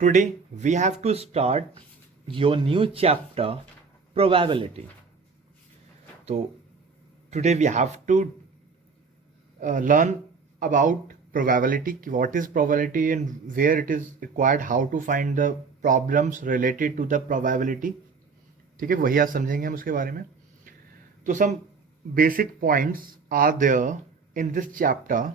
Today we have to start your new chapter, probability. So today we have to learn about probability, what is probability and where it is required, how to find the problems related to the probability. ठीक है, वही आज समझेंगे हम उसके बारे में. तो some basic points are there in this chapter.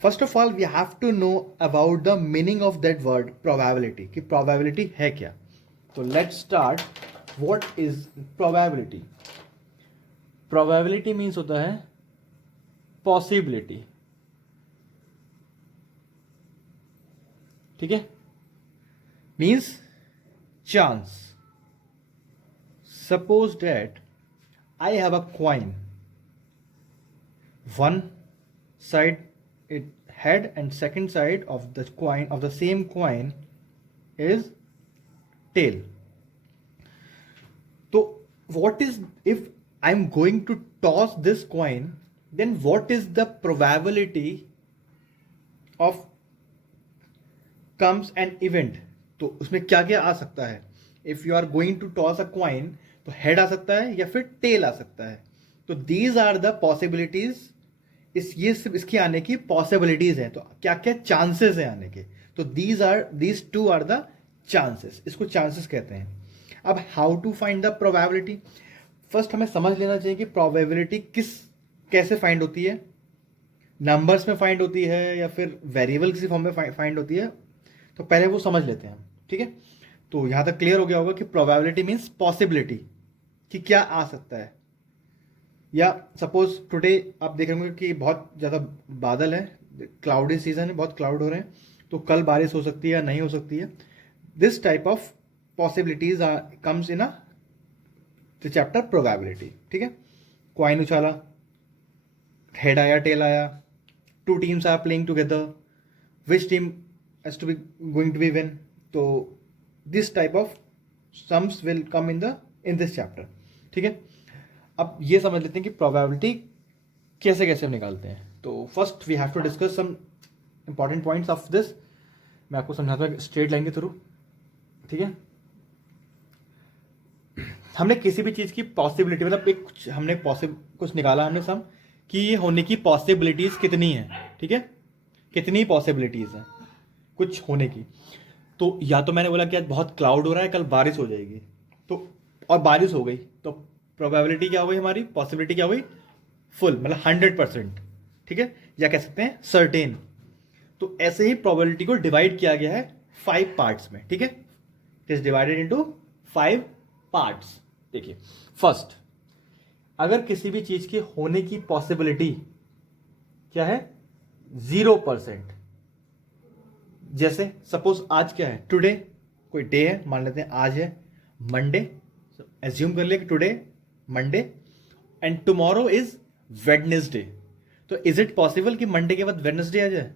First of all, we have to know about the meaning of that word probability. कि probability है क्या? So let's start. What is probability? Probability means होता है possibility. ठीक है? Means chance. Suppose that I have a coin. One side it head and second side of the coin of the same coin is tail. So what is, if I'm going to toss this coin, then what is the probability of comes an event? तो उसमें क्या क्या आ सकता है? If you are going to toss a coin, तो head आ सकता है या फिर टेल आ सकता है. तो दीज आर द पॉसिबिलिटीज. ये सिर्फ इसके आने की पॉसिबिलिटीज हैं. तो क्या क्या चांसेस हैं आने के? तो these two are the chances. इसको चांसेस कहते हैं. अब how to find the probability. First हमें समझ लेना चाहिए कि प्रोबेबिलिटी कैसे फाइंड होती है. नंबर्स में फाइंड होती है या फिर वेरिएबल किसी फॉर्म में फाइंड होती है. तो पहले वो समझ लेते हैं. ठीक है, तो यहां तक क्लियर हो गया होगा कि प्रोबेबिलिटी मीन्स पॉसिबिलिटी कि क्या आ सकता है. या सपोज टुडे आप देख रहे होंगे कि बहुत ज़्यादा बादल है, क्लाउडी सीजन है, बहुत क्लाउड हो रहे हैं, तो कल बारिश हो सकती है या नहीं हो सकती है. This type of possibilities comes in the chapter probability. ठीक है, क्वाइन उछाला, हेड आया, टेल आया, two teams are playing together, which team has to be going to be win. तो this type of sums will come in this chapter. ठीक है, अब ये समझ लेते हैं कि प्रोबेबिलिटी कैसे कैसे हम निकालते हैं. तो first we have to discuss some important points of this. मैं आपको समझाता हूँ स्ट्रेट लाइन के थ्रू. ठीक है, हमने किसी भी चीज़ की पॉसिबिलिटी, मतलब एक हमने कुछ निकाला हमने सम कि ये होने की पॉसिबिलिटीज़ कितनी हैं. ठीक है, कितनी पॉसिबिलिटीज़ हैं कुछ होने की. तो या तो मैंने बोला कि आज बहुत क्लाउड हो रहा है, कल बारिश हो जाएगी, तो और बारिश हो गई, तो प्रोबेबिलिटी क्या हो गई हमारी, पॉसिबिलिटी क्या हो गई, फुल, मतलब 100%. ठीक है, या कह सकते हैं सर्टेन. तो ऐसे ही प्रोबेबिलिटी को डिवाइड किया गया है 5 पार्ट्स में. ठीक है, it is divided into 5 parts. देखिए, फर्स्ट, अगर किसी भी चीज की होने की पॉसिबिलिटी क्या है, 0%. जैसे सपोज आज क्या है, टुडे कोई डे है, मान लेते हैं आज है मंडे. एज्यूम कर ले कि today Monday and tomorrow is Wednesday. तो इज इट पॉसिबल कि मंडे के बाद वेडनेसडे आ जाए?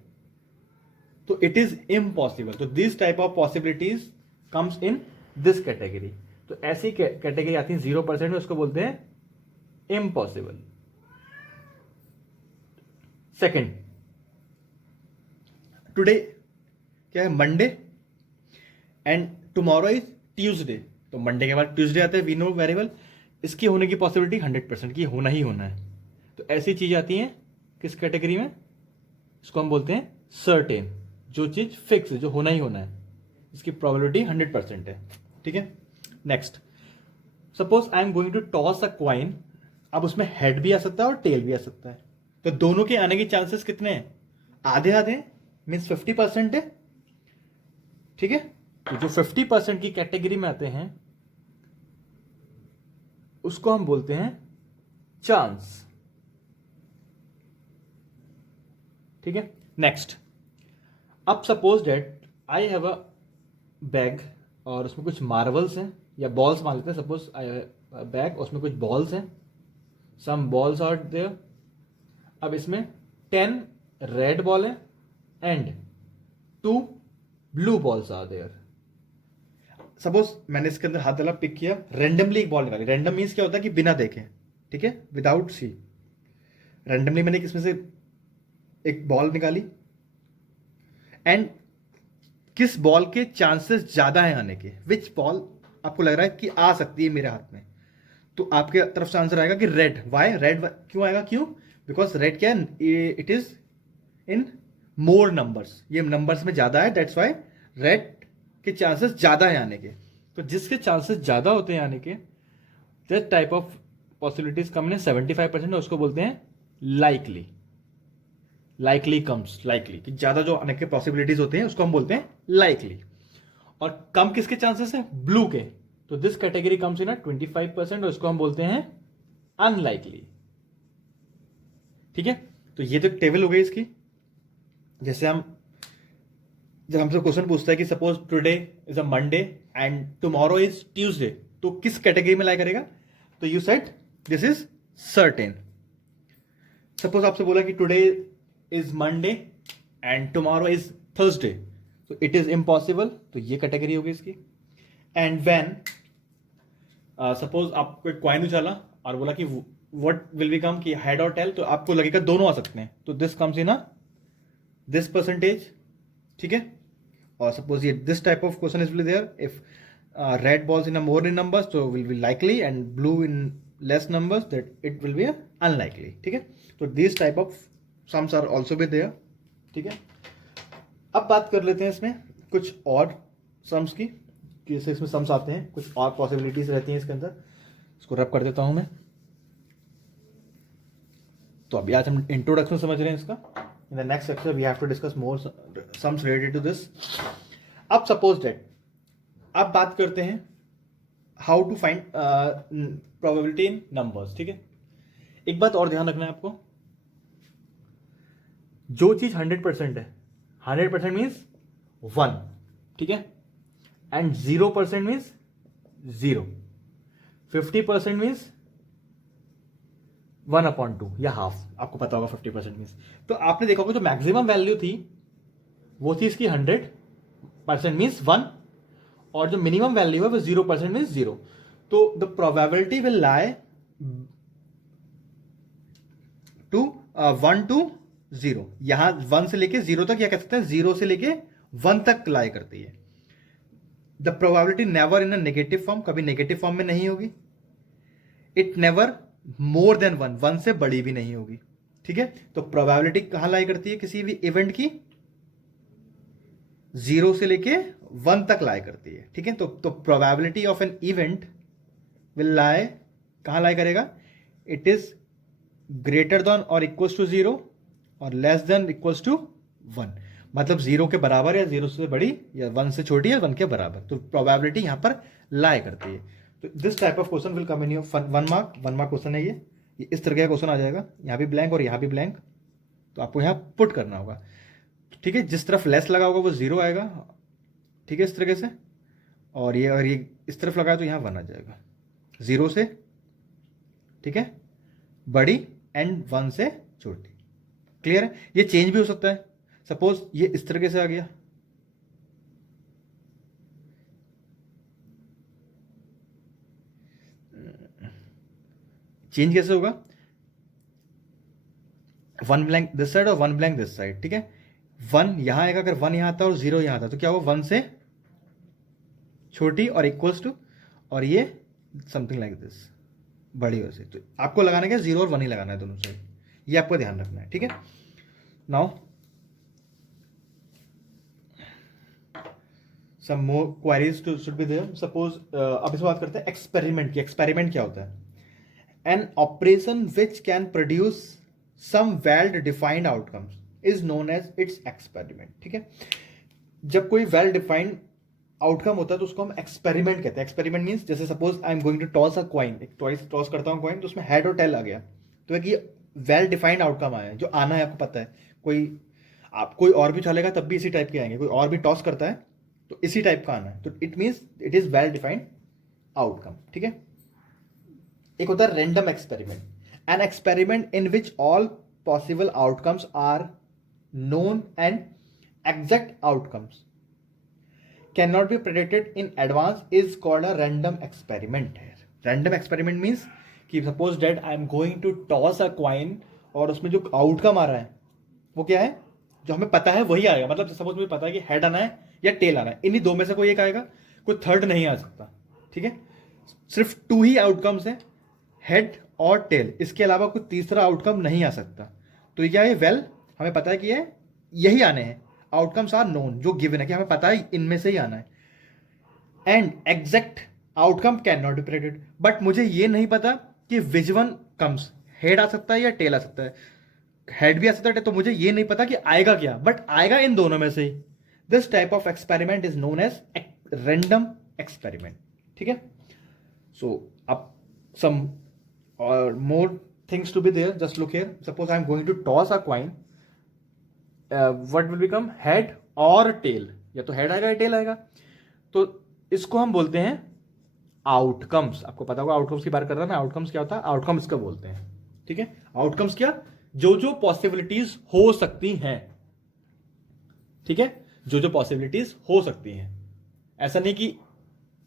तो इट इज इम्पॉसिबल. तो this type of possibilities comes in this category. तो ऐसी कैटेगरी आती है 0% में, उसको बोलते हैं इम्पॉसिबल. सेकेंड, टुडे क्या है, Monday and tomorrow is Tuesday. तो मंडे के बाद ट्यूसडे आता है, वी नो वेरी वेल. इसकी होने की पॉसिबिलिटी 100% की होना ही होना है. तो ऐसी चीज आती है किस कैटेगरी में, इसको हम बोलते हैं सर्टेन. जो चीज फिक्स है, जो होना ही होना है, इसकी प्रोबेबिलिटी 100% है. ठीक है, next, suppose I am going to toss a coin. अब उसमें हेड भी आ सकता है और टेल भी आ सकता है. तो दोनों के आने के चांसेस कितने हैं, आधे आधे, मीन्स 50% है. ठीक है, तो जो 50% की कैटेगरी में आते हैं उसको हम बोलते हैं चांस. ठीक है, नेक्स्ट, अब suppose that I have a bag और उसमें कुछ मार्बल्स हैं या बॉल्स मान लेते हैं. Suppose I have a bag, उसमें कुछ बॉल्स हैं, सम बॉल्स आर देयर. अब इसमें 10 रेड बॉल है and 2 blue balls are there. Suppose मैंने इसके अंदर हाथ डाला, पिक किया, रेंडमली एक बॉल निकाली. रैंडम मीन्स क्या होता है कि बिना देखे. ठीक है, विदाउट सी, रैंडमली मैंने इसमें से एक बॉल निकाली एंड किस बॉल के चांसेस ज्यादा है आने के, विच बॉल आपको लग रहा है कि आ सकती है मेरे हाथ में, तो आपके तरफ से आंसर आएगा कि रेड। Y red? क्यों आएगा? क्यों? बिकॉज रेड क्या है, it is in more numbers, ये नंबर्स में ज्यादा है, दैट्स वाई रेड के चांसेस ज्यादा है आने के। तो जिसके चांसेस ज्यादा होते हैं आने के, दैट टाइप ऑफ पॉसिबिलिटीज कम ने 75%, उसको बोलते हैं लाइकली। लाइकली कम्स, लाइकली कि ज्यादा जो आने के पॉसिबिलिटीज होते हैं उसको हम बोलते हैं लाइकली। और कम किसके चांसेस है? ब्लू के। तो दिस कैटेगरी कम्स इन 25% और इसको हम बोलते हैं अनलाइकली। ठीक है, तो ये तो टेबल हो गई इसकी। जैसे हम जब हमसे क्वेश्चन पूछता है कि suppose today is a Monday and tomorrow is Tuesday, तो किस कैटेगरी में लाई करेगा? तो you said this is certain. Suppose आपसे बोला कि today is Monday and tomorrow is Thursday, तो इट इज इम्पॉसिबल, तो ये कैटेगरी होगी इसकी। एंड व्हेन सपोज आपको एक कॉइन उछाला और बोला कि व्हाट विल बी कम, कि हेड और टेल, तो आपको लगेगा दोनों आ सकते हैं, तो this comes in this percentage. ठीक है, और सपोज ये this type of question is will there if red balls in a more in numbers, तो will be likely, and blue in less numbers, that it will be unlikely. ठीक है, तो this type of sums are also be there. ठीक है, अब बात कर लेते हैं इसमें कुछ और सम्स की, जैसे इसमें सम्स आते हैं, कुछ और पॉसिबिलिटीज रहती हैं इसके अंदर। इसको रब कर देता हूं मैं। तो अभी आज हम इंट्रोडक्शन समझ रहे हैं इसका। In the next section we have to discuss more sums related to this. अब सपोज दैट अब बात करते हैं how to find probability in numbers. ठीक है, एक बात और ध्यान रखना है आपको, जो चीज 100% है, 100% मीन्स 1, ठीक है, एंड 0% मीन्स 0, 50% मीन्स 1/2 या हाफ, आपको पता होगा 50% मीन्स। तो आपने देखा होगा जो मैक्सिमम वैल्यू थी वो थी इसकी 100% मीन्स 1, और जो मिनिमम वैल्यू है वो 0% मीन्स 0। तो the probability will lie to 1 to 0, यहां 1 से लेके 0 तक, या कह सकते हैं 0 से लेके 1 तक लाई करती है। The probability never in a negative form, कभी नेगेटिव फॉर्म में नहीं होगी। इट नेवर मोर देन 1 से बड़ी भी नहीं होगी। ठीक है, तो प्रोबेबिलिटी कहां लाई करती है किसी भी इवेंट की? 0 से लेके 1 तक लाई करती है। ठीक है, तो probability of an event will lie, कहां लाई करेगा? इट इज ग्रेटर देन और इक्वल्स टू 0 और लेस देन इक्वल्स टू 1, मतलब 0 के बराबर या 0 से बड़ी, या 1 से छोटी या 1 के बराबर। तो प्रोबेबिलिटी यहां पर लाई करती है। तो this type of question will come in your 1 mark question है ये इस तरह का क्वेश्चन आ जाएगा, यहां भी ब्लैंक और यहां भी ब्लैंक, तो आपको यहां पुट करना होगा। ठीक है, जिस तरफ लेस लगा होगा वो 0 आएगा। ठीक है, इस तरीके से, और ये इस तरफ लगाया तो यहां 1 आ जाएगा, 0 से, ठीक है, बड़ी, एंड 1 से छोटी। क्लियर है? ये चेंज भी हो सकता है, सपोज ये इस तरीके से आ गया, चेंज कैसे होगा? 1 ब्लैंक दिस साइड और 1 ब्लैंक दिस साइड। ठीक है, 1 यहां आएगा, अगर 1 यहां आता और 0 यहां आता तो क्या होगा? 1 से छोटी और इक्वल्स टू, और ये समथिंग लाइक दिस, बड़ी वैसे। तो आपको लगाना क्या? 0 और 1 ही लगाना है दोनों साइड, ये आपको ध्यान रखना है। ठीक है, now some more queries to should be there. Suppose अब इस बात करते हैं एक्सपेरिमेंट की। एक्सपेरिमेंट क्या होता है? An operation which can produce some well defined outcomes is known as its experiment. ठीक है, जब कोई वेल डिफाइंड आउटकम होता है तो उसको हम एक्सपेरिमेंट कहते हैं। एक्सपेरिमेंट मीन्स, जैसे suppose I am going to toss a coin, एक टॉस करता हूँ कॉइन, तो उसमें हेड और टेल आ गया, तो एक ये वेल डिफाइंड आउटकम आया जो आना है, आपको पता है। कोई और भी उछालेगा तब भी इसी टाइप के आएंगे, कोई और भी टॉस करता है तो इसी टाइप का आना है, तो it means it is well defined outcome. ठीक है, एक होता है random experiment, an experiment in which all possible outcomes are known and exact outcomes can not be predicted in advance is called a random experiment है। Random experiment means कि suppose that I am going to toss a coin, और उसमें जो outcome आ रहा है वो क्या है? जो हमें पता है वही आएगा। मतलब सपोज मुझे पता है कि हेड आना है या टेल आना है, इन्हीं दो में से कोई एक आएगा, कोई थर्ड नहीं आ सकता। ठीक है, सिर्फ टू ही आउटकम्स है, हेड और टेल, इसके अलावा कोई तीसरा आउटकम नहीं आ सकता। तो ये क्या है, वेल हमें पता है कि ये यही आने हैं, आउटकम्स आर नोन, जो गिवन है कि हमें पता है इनमें से ही आना है। And exact outcome can not be predicted, but मुझे ये नहीं पता कि विच वन कम्स, हेड आ सकता है या टेल आ सकता है, हेड भी आ सकता है, तो मुझे ये नहीं पता कि आएगा क्या, बट आएगा इन दोनों में से ही। This type of experiment is known as random experiment. ठीक है, सो अब सम और मोर things to be there, just look here, suppose I'm going to toss a coin, what will become, head or tail, या तो head आएगा या tail आएगा। तो इसको हम बोलते हैं आउटकम्स। आपको पता होगा आउटकम्स की बात कर रहा है ना, आउटकम्स क्या होता है, आउटकम्स का बोलते हैं। ठीक है, आउटकम्स क्या, जो जो पॉसिबिलिटीज हो सकती हैं। ठीक है, जो जो पॉसिबिलिटीज हो सकती हैं, ऐसा नहीं कि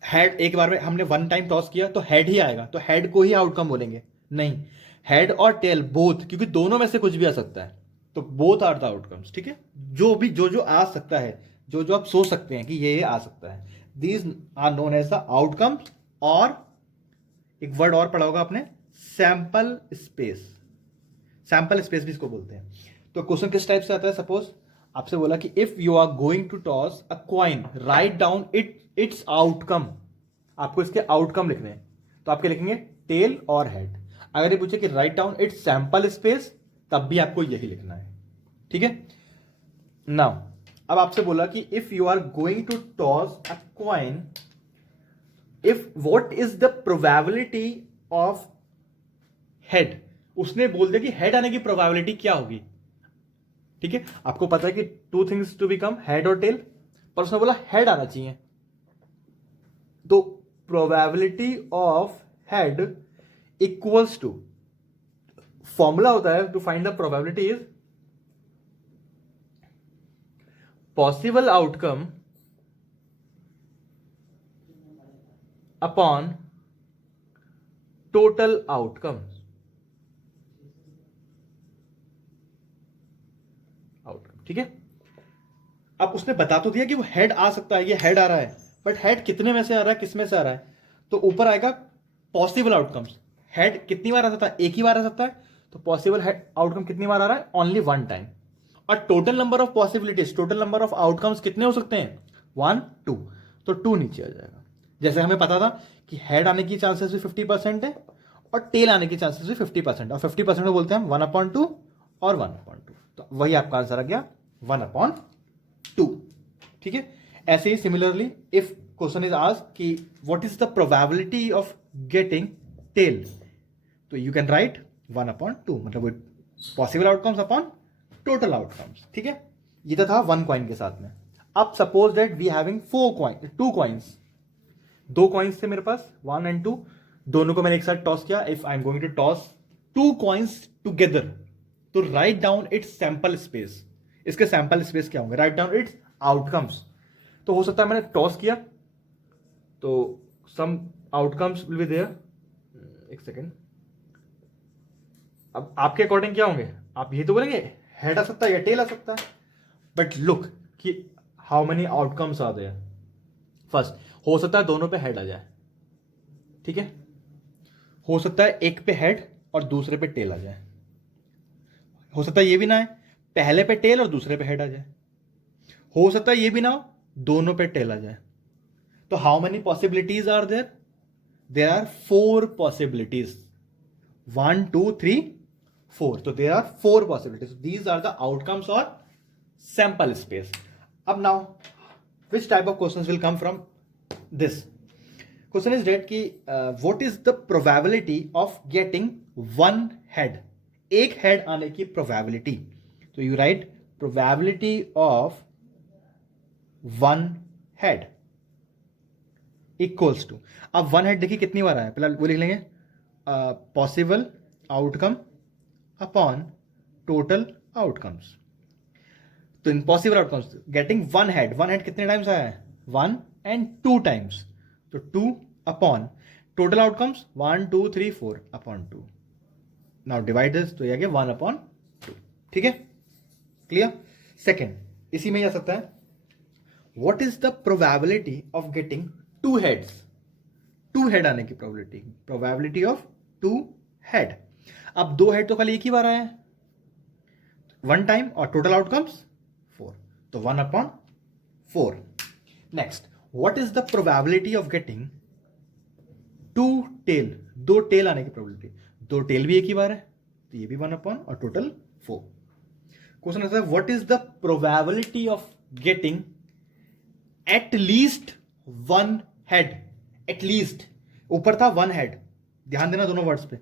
हेड एक बार में हमने वन टाइम टॉस किया तो हेड ही आएगा तो हेड को ही आउटकम बोलेंगे, नहीं, हेड और टेल बोथ, क्योंकि दोनों में से कुछ भी आ सकता है, तो बोथ आर द आउटकम्स। ठीक है, जो भी जो जो आ सकता है, जो जो आप सोच सकते हैं कि ये आ सकता है, these are known as the outcomes. और एक वर्ड और पढ़ा होगा आपने, सैंपल स्पेस, सैंपल स्पेस भी इसको बोलते हैं। तो क्वेश्चन किस टाइप से आता है, सपोज आपसे बोला कि if you are going to toss a coin, write down its outcome, आपको इसके आउटकम लिखने हैं, तो आपके लिखेंगे टेल और हेड। अगर ये पूछे कि write down its sample space, तब भी आपको यही लिखना है। ठीक है, नाउ अब आपसे बोला कि if you are going to toss a coin, if what is the probability of head, उसने बोल दिया कि हेड आने की प्रोबेबिलिटी क्या होगी। ठीक है, आपको पता है कि two things to become, head और टेल, पर उसने बोला हेड आना चाहिए, तो probability of head equals to, formula होता है to find the probability is possible outcome upon total outcome. ठीक है, अब उसने बता तो दिया कि वो हेड आ सकता है, ये हेड आ रहा है, बट हेड कितने में से आ रहा है, किस में से आ रहा है, तो ऊपर आएगा पॉसिबल आउटकम्स। हेड कितनी बार आ सकता है, एक ही बार आ सकता है, तो पॉसिबल हेड आउटकम कितनी बार आ रहा है, ओनली वन टाइम। और total number of possibilities, total number of outcomes कितने हो सकते हैं, 1 2, तो 2 नीचे आ जाएगा। जैसे हमें पता था कि हेड आने की चांसेस भी 50% है और टेल आने की चांसेस भी 50%, और 50% को बोलते हैं हम 1/2 और 1/2, तो वही आपका आंसर आ गया 1/2। ठीक है, ऐसे ही similarly if question is asked कि what is the probability of getting tail, तो यू कैन राइट 1/2, मतलब possible outcomes upon total outcomes. ठीक है, ये तो था वन कॉइन के साथ में। अब suppose that we having two coins, दो कॉइन्स थे मेरे पास, 1 and 2, दोनों को मैंने एक साथ टॉस किया। If I am going to toss two coins together, तो write down its sample space, इसके सैंपल स्पेस क्या होंगे, राइट डाउन इट्स आउटकम्स। तो हो सकता है मैंने टॉस किया तो सम आउटकम्स विल बी देयर, एक सेकेंड, अब आपके अकॉर्डिंग क्या होंगे, आप यही तो बोलेंगे हेड आ सकता है या टेल आ सकता है, बट लुक कि how many outcomes are there. First, हो सकता है दोनों पे हेड आ जाए, ठीक है, हो सकता है एक पे हेड और दूसरे पे टेल आ जाए, हो सकता है ये भी ना है पहले पे टेल और दूसरे पे हेड आ जाए, हो सकता है ये भी ना हो दोनों पे टेल आ जाए। तो how many possibilities are there, there are 4 possibilities, 1 2 3 4, तो देयर आर 4 पॉसिबिलिटीज, दीज आर द आउटकम्स और सैंपल स्पेस। अब now which type of questions will come from this question is that कि what is the probability of getting one head, एक head आने की probability, तो you write probability of one head equals to, अब one head देखिए कितनी बार आया, पहले वो लिख लेंगे possible outcome upon total outcomes। तो impossible outcomes getting one head कितने टाइम्स आया है, 1 and 2 टाइम्स, तो 2 upon total outcomes 1 2 3 4 upon 2, now divide this, तो ये आ गया 1/2। ठीक है, क्लियर। सेकेंड, इसी में ही आ सकता है, what is the probability of getting two heads, two head आने की प्रोबेबिलिटी ऑफ टू हेड। अब दो हेड तो खाली एक ही बार आया है, वन टाइम, और टोटल आउटकम्स 4, तो 1/4। Next, what is the probability of getting two tail, दो टेल आने की प्रोबेबिलिटी, दो टेल भी एक ही बार है, तो ये भी 1/, और टोटल 4। क्वेश्चन आता है, what is the probability of getting eight least one head, at least, ऊपर था वन हेड, ध्यान देना दोनों वर्ड्स पे,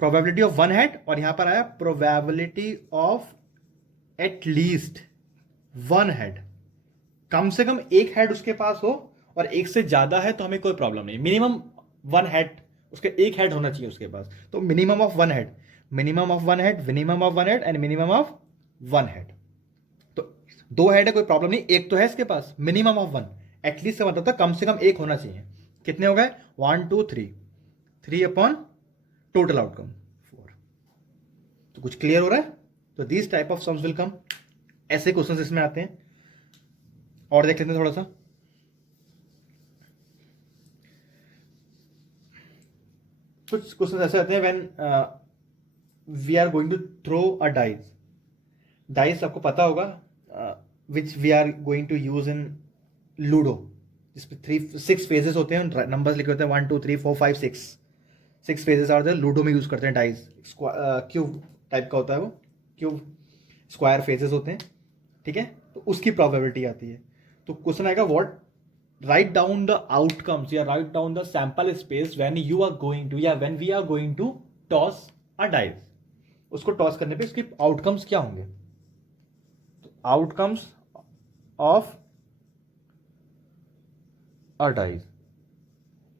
प्रोबेबिलिटी ऑफ वन हेड, और यहां पर आया probability of at least one head. कम से कम एक हेड उसके पास हो, और एक से ज्यादा है तो हमें कोई प्रॉब्लम नहीं, मिनिमम वन हेड, उसके एक हेड होना चाहिए उसके पास, तो minimum of one head, minimum of one head, minimum of one head and minimum of one head. तो दो हेड है कोई प्रॉब्लम नहीं, एक तो है इसके पास, मिनिमम ऑफ वन, एटलीस्ट से मतलब था कम से कम एक होना चाहिए। कितने हो गए, 1 2 3, 3 अपॉन टोटल आउटकम 4। तो कुछ क्लियर हो रहा है? तो this type of sums will कम, ऐसे क्वेश्चंस इसमें आते हैं। और देख लेते हैं थोड़ा सा, कुछ क्वेश्चंस ऐसे आते हैं, when we are going to throw a dice, dice आपको पता होगा, which we are going to use in ludo, जिसमें 6 फेजेस होते हैं, नंबर्स लिखे होते हैं 1 2 3 4 5 6 फेजेस आर देयर, लूडो में यूज करते हैं डाइस, क्यूब टाइप का होता है वो, क्यूब स्क्वायर फेजेस होते हैं, ठीक है, तो उसकी प्रोबेबिलिटी आती है। तो क्वेश्चन आएगा, what, write down the outcomes या write down the sample space when you are going to, या when we are going to toss a dice, उसको टॉस करने पे उसके आउटकम्स क्या होंगे, तो आउटकम्स ऑफ अ डाइस,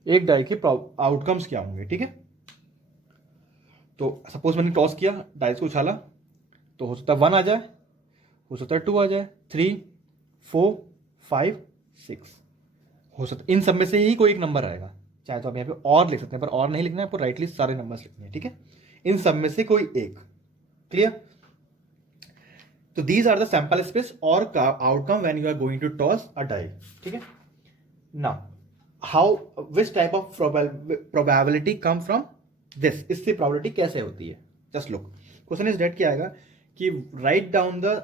एक डाई के आउटकम्स क्या होंगे, ठीक है। तो सपोज मैंने टॉस किया, डाइस को उछाला, तो हो सकता है 1 आ जाए, हो सकता है 2 आ जाए, 3 4 5 6, हो सकता है इन सब में से ही कोई एक नंबर आएगा, चाहे तो आप यहाँ पे और लिख सकते हैं, पर और नहीं लिखना है, आपको राइटली सारे नंबर्स लिखने हैं, ठीक है, इन सब में से कोई एक। क्लियर? तो these are the sample space और outcome when you are going to toss a die, ठीक है। Now how, which type of probability come from this, इससे प्रोबेबिलिटी कैसे होती है, just look, question is that क्या आएगा कि राइट डाउन द,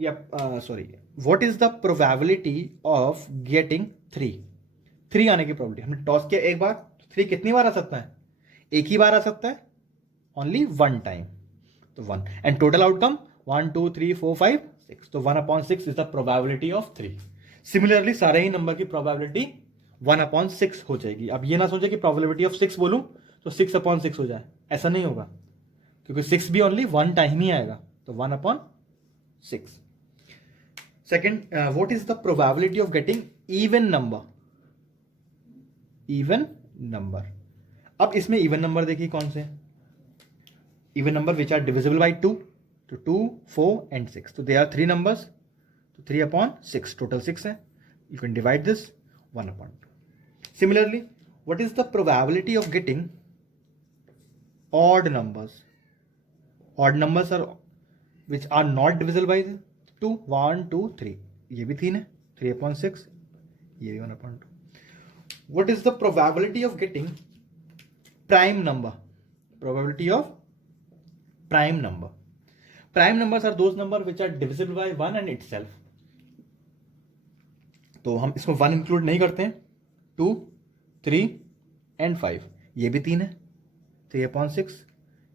या sorry, what is the probability of getting 3 आने की प्रोबेबिलिटी, हमने टॉस किया एक बार, 3 कितनी बार आ सकता है, एक ही बार आ सकता है, ओनली वन टाइम, तो 1, एंड टोटल आउटकम 1 2 3 4 5 6, तो 1/6 is the probability of 3। Similarly सारे ही नंबर की प्रोबेबिलिटी 1/6 हो जाएगी। अब ये ना सोचे कि प्रोबेबिलिटी ऑफ 6 बोलूं तो 6/6 हो जाए, ऐसा नहीं होगा, क्योंकि 6 भी ओनली वन टाइम ही आएगा, तो 1/6। Second, what is the probability of getting even number, even number. अब इसमें इवन नंबर देखिए कौन से, even number which are divisible by 2, तो 2 4 एंड 6, तो दे आर 3 नंबर्स, तो 3/6, टोटल 6 है, you can divide this 1/2. Similarly, what is the probability of getting odd numbers? Odd numbers are which are not divisible by 2, 1 2 3, ये भी 3 है, 3/6, ये भी 1/2. What is the probability of getting prime number? Probability of prime number. Prime numbers are those numbers which are divisible by 1 and itself. तो हम इसमें 1 include नहीं करते हैं, 2 3 एंड 5, ये भी 3 है, 3/6,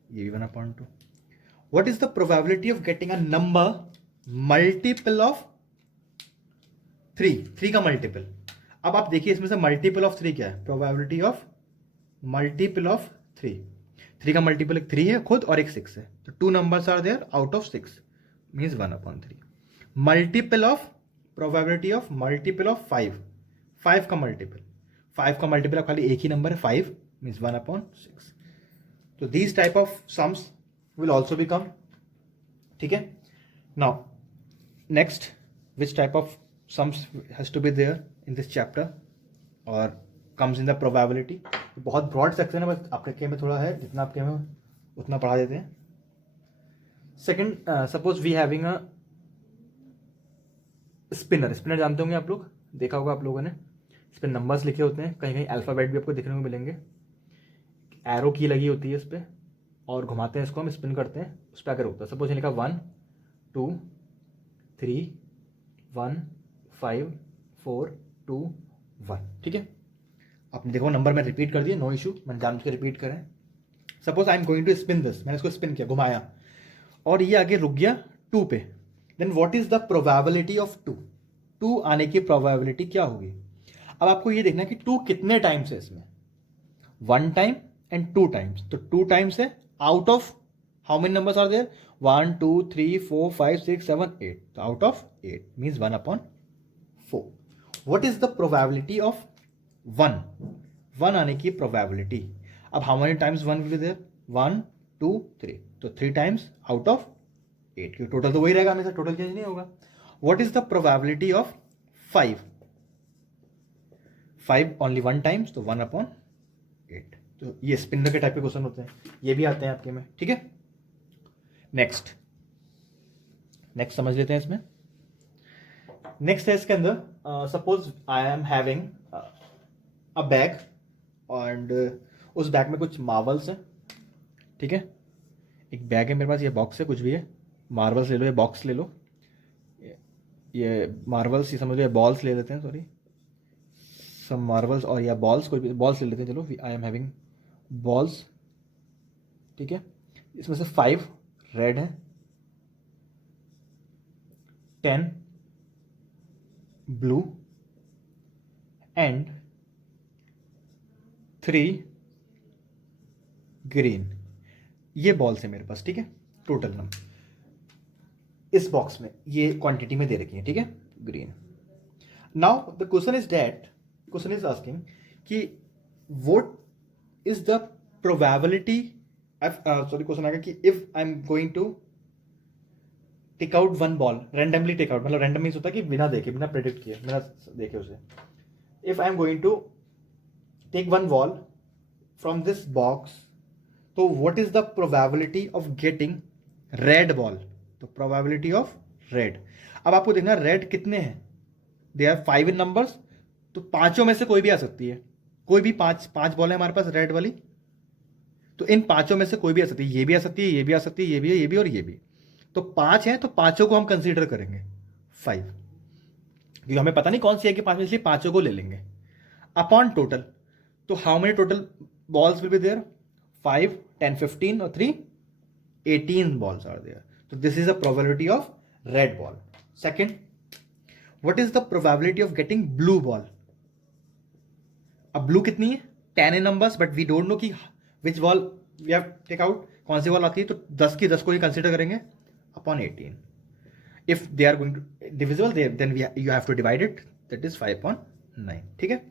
ये भी 1/2. What is the probability of getting a number multiple of 3 का मल्टीपल। अब आप देखिए इसमें से मल्टीपल ऑफ 3 क्या है, प्रोबेबिलिटी ऑफ मल्टीपल ऑफ 3 का मल्टीपल एक 3 है खुद और एक 6 है, तो 2 numbers are there out of 6, means 1/3। Multiple of, probability of multiple of 5 का मल्टीपल, 5 का मल्टीपल खाली एक ही नंबर है 5, मीन्स 1/6। तो these type of sums will also be come, ठीक है। Now next, which type of sums has to be there in this chapter और comes in the probability. बहुत ब्रॉड सेक्शन है, बस आपके में थोड़ा है, जितना आपके में उतना पढ़ा देते हैं। Second, suppose we having a spinner, spinner जानते होंगे आप लोग, देखा होगा आप लोगों ने, इस पर नंबर्स लिखे होते हैं, कहीं कहीं अल्फ़ाबेट भी आपको देखने को मिलेंगे, एरो की लगी होती है इस पर, और घुमाते हैं इसको, हम स्पिन करते हैं, उस पर आकर होता है। सपोज लिखा 1 2 3 1 5 4 2 1, ठीक है। आपने देखो नंबर में रिपीट कर दिया, नो इशू, मैंने जान के रिपीट करें। Suppose I am going to spin this, मैंने इसको स्पिन किया, घुमाया, और ये आगे रुक गया 2 पे, then what is the probability of 2, 2 आने की प्रोबेबिलिटी क्या होगी। अब आपको ये देखना है कि 2 कितने टाइम्स है इसमें, 1 टाइम एंड 2 टाइम्स, तो 2 टाइम्स है out of how many numbers are there, 1 2 3 4 5 6 7 8, तो out of 8 means 1/4। What is the probability of 1, 1 आने की प्रोबेबिलिटी। अब how many times 1 will be there, 1 2 3, तो 3 टाइम्स आउट ऑफ 8, क्योंकि टोटल तो वही रहेगा हमेशा, टोटल चेंज नहीं होगा। What is the probability of 5, 5 only 1 times, तो 1/8। तो ये स्पिनर के टाइप के क्वेश्चन होते हैं, ये भी आते हैं आपके में, ठीक है। नेक्स्ट समझ लेते हैं इसमें। नेक्स्ट है इसके अंदर, suppose I am having a bag, and उस बैग में कुछ मार्वल्स हैं, ठीक है। एक बैग है मेरे पास, ये बॉक्स है, कुछ भी है, मार्वल्स ले लो, ये बॉक्स ले लो, ये मार्वल्स, ये समझ लो, ये बॉल्स ले लेते हैं, सॉरी, सम मार्वल्स, और या बॉल्स, कोई भी बॉल्स ले लेते हैं, चलो आई एम हैविंग बॉल्स, ठीक है। इसमें से 5 रेड है, 10 ब्लू एंड 3 ग्रीन, ये बॉल्स है मेरे पास, ठीक है। टोटल नंबर इस बॉक्स में ये क्वांटिटी में दे रखी है, ठीक है, green. Now the question is that, question is asking कि what is the probability, sorry question आएगा कि if I am going to take out 1 ball, randomly take out, मतलब रैंडम मीन्स होता है कि बिना देखे, बिना प्रेडिक्ट किए, बिना देखे उसे, if I am going to take 1 ball from this box, तो what is the probability of getting red ball, तो प्रोबेबिलिटी ऑफ रेड। अब आपको देखना रेड कितने हैं, दे आर 5 इन नंबर्स, तो पांचों में से कोई भी आ सकती है, कोई भी 5 बॉल है हमारे पास रेड वाली, तो इन पांचों में से कोई भी आ सकती है, ये भी आ सकती है, ये भी आ सकती है, ये भी है, ये भी और ये भी, तो 5 है, तो पांचों को हम कंसीडर करेंगे 5, क्योंकि हमें पता नहीं कौन सी है कि 5 में, इसलिए पांचों को ले लेंगे अपॉन टोटल। तो how many total balls will be there, 5 10 15 और 3 18 balls are there. So this is the probability of red ball. Second, what is the probability of getting blue ball? अब blue कितनी है, 10 in numbers, but we don't know कि which ball we have take out, कौन सी ball आती है, तो 10 की 10 को ही कंसिडर करेंगे upon 18. If they are going to divisible, then you have to divide it, that is 5/9. ठीक है,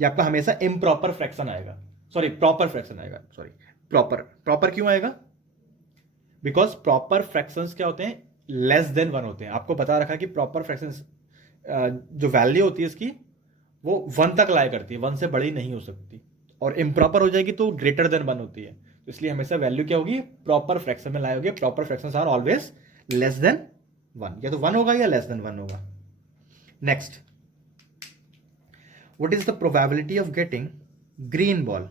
ये आपका हमेशा इम्प्रॉपर फ्रैक्शन आएगा, सॉरी प्रॉपर फ्रैक्शन आएगा, सॉरी प्रॉपर क्यों आएगा, बिकॉज प्रॉपर फ्रैक्शंस क्या होते हैं, लेस देन 1 होते हैं। आपको बता रखा है कि प्रॉपर फ्रैक्शंस जो वैल्यू होती है इसकी वो 1 तक लाया करती है, 1 से बड़ी नहीं हो सकती, और इम्प्रॉपर हो जाएगी तो ग्रेटर देन 1 होती है, तो इसलिए हमेशा वैल्यू क्या होगी, प्रॉपर फ्रैक्शन में लाए होगी। Proper fractions are always less than 1, या तो 1 होगा या लेस देन 1 होगा। Next, what is the probability of getting green ball?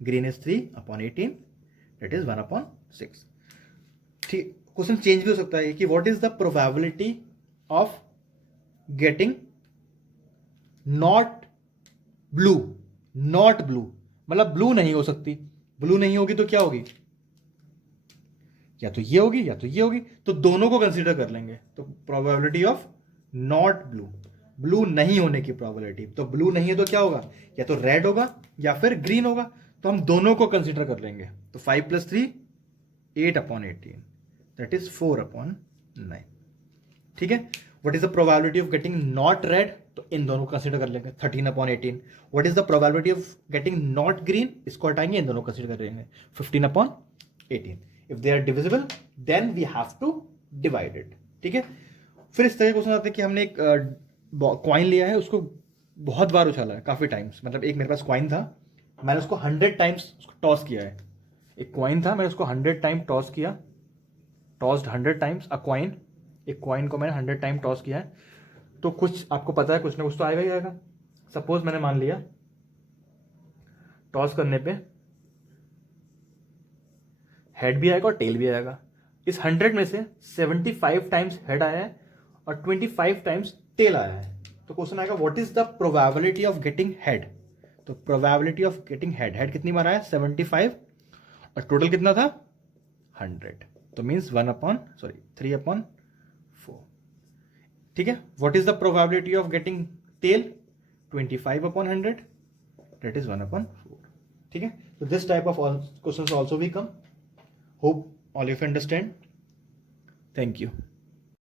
Green is 3/18, that is 1/6. ठीक, क्वेश्चन चेंज भी हो सकता है कि what is the probability of getting not blue? not blue मतलब blue नहीं हो सकती, blue नहीं होगी तो क्या होगी, या तो ये होगी या तो ये होगी, तो दोनों को कंसीडर कर लेंगे। तो probability of not blue, blue नहीं होने की प्रोबेबिलिटी, तो ब्लू नहीं है तो क्या होगा, या तो रेड होगा या फिर ग्रीन होगा, तो हम दोनों को कंसीडर कर लेंगे। तो 5 + 3 8/18, दैट इज 4/9। ठीक है, what is the probability of getting not red, तो इन दोनों को कंसीडर कर लेंगे 13/18। What is the probability of getting not green, इसको हटाएंगे, इन दोनों को कंसीडर कर लेंगे 15/18। If they are divisible then we have to divide it. ठीक है, फिर इस तरह के क्वेश्चन आते हैं कि हमने एक कॉइन लिया है, उसको बहुत बार उछाला है, काफ़ी टाइम्स, मतलब एक मेरे पास कॉइन था, मैंने उसको 100 टाइम्स उसको टॉस किया है। एक कॉइन था, मैंने उसको 100 टाइम टॉस किया, टॉस्ड 100 टाइम्स अ कॉइन, एक कॉइन को मैंने 100 टाइम टॉस किया है, तो कुछ आपको पता है, कुछ ना कुछ तो आएगा ही आएगा। सपोज मैंने मान लिया टॉस करने पे हेड भी आएगा और टेल भी आएगा। इस 100 में से 75 टाइम्स हेड आया है और 25 टाइम्स टेल आया है। तो क्वेश्चन आएगा what is the probability of getting head. तो probability of getting head, head कितनी बार आया 75 और टोटल कितना था 100, तो मीन्स 3/4। ठीक है। What is the probability of getting tell 25/100, that is 1/4। ठीक है। So this type of questions also will come. Hope all of you understand. Thank you.